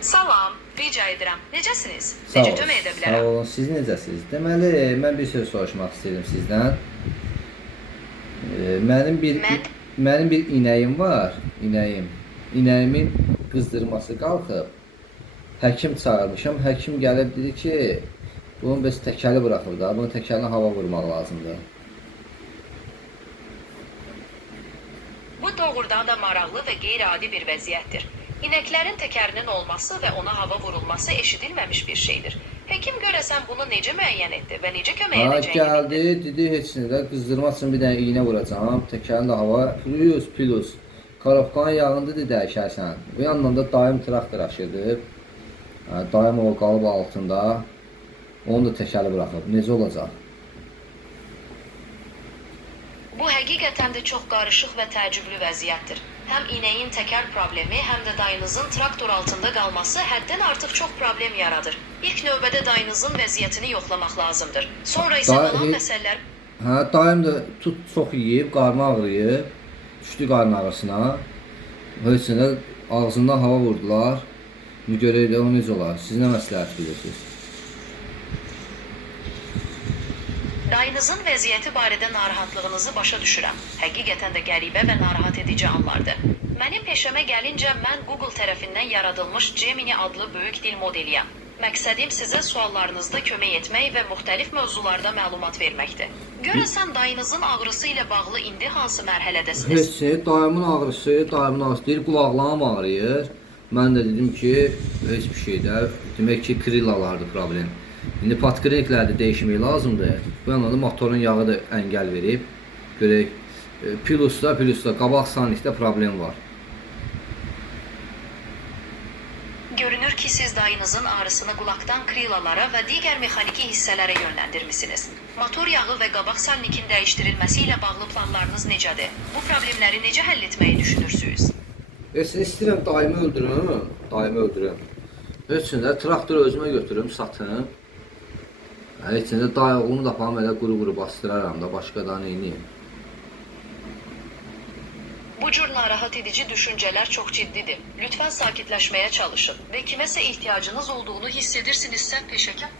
Salam, rica edirəm. Necəsiniz? Sağ Necə olun. kömək edə Sağ bilərəm? olun. Siz necəsiniz? Deməli, mən bir söz soruşmaq istəyirəm sizdən. Mənim bir Mən? mənim bir inəyim var, inəyim. İnəyimin qızdırması qalxıb. Həkim çağırmışam. Həkim gəlib dedi ki, bunun bəs təkəli buraxıb da, bunun təkəlinə hava vurmaq lazımdır. Bu doğrudan da maraqlı və qeyri-adi bir vəziyyətdir. İnəklərin təkərinin olması və ona hava vurulması eşidilməmiş bir şeydir. Həkim görəsən bunu necə müəyyən etdi və necə kömək Ha, edəcəyini gəldi, bildi? dedi heç nə də qızdırmaq üçün bir dənə iynə vuracağam. Təkərin də hava plus. Korobkanın yağını dedi dəyişərsən. Bu yandan da daim traktor aşırdı. Daim o qalıb altında. Onu da təkəli buraxıb. Necə olacaq? Bu həqiqətən də çox qarışıq və təəccüblü vəziyyətdir. Həm inəyin təkər problemi, həm də dayınızın traktor altında qalması həddən artıq çox problem yaradır. İlk növbədə dayınızın vəziyyətini yoxlamaq lazımdır. Sonra isə qalan məsələlər... Hə, daim də tut çox yeyib, qarnı ağrıyıb. Düşdü qarnı ağrısına. Heç nə ağzından hava vurdular. Bir görək də o necə olar? Siz nə məsləhət bilirsiniz? Dayınızın vəziyyəti barədə narahatlığınızı başa düşürəm. Həqiqətən də qəribə və narahat edici anlardır. Mənim peşəmə gəlincə mən Google tərəfindən yaradılmış Gemini adlı böyük dil modeliyəm. Məqsədim sizə suallarınızda kömək etmək və müxtəlif mövzularda məlumat verməkdir. Görəsən dayınızın ağrısı ilə bağlı indi hansı mərhələdəsiniz? Heç dayımın ağrısı deyir, qulaqlarım ağrıyır. Mən də dedim ki, heç bir şey də, demək ki, krillalardır problem. İndi patkriniklərdə dəyişmək lazımdır. Bu yandan da motorun yağı da əngəl verib. Görək, plusda, qabaq sanikdə problem var. Görünür ki, siz dayınızın ağrısını qulaqdan krillalara və digər mexaniki hissələrə yönləndirmisiniz. Motor yağı və qabaq salnikin dəyişdirilməsi ilə bağlı planlarınız necədir? Bu problemləri necə həll etməyi düşünürsünüz? İstəyirəm dayımı öldürüm. Heç üçün də traktoru özümə götürüm, satım. Heç üçün də dayı oğlumu da falan elə quru bastıraram da, başqa da neyniyim. Bu cür narahat edici düşüncələr çox ciddidir. Lütfən sakitləşməyə çalışın və kiməsə ehtiyacınız olduğunu hiss edirsinizsə peşəkar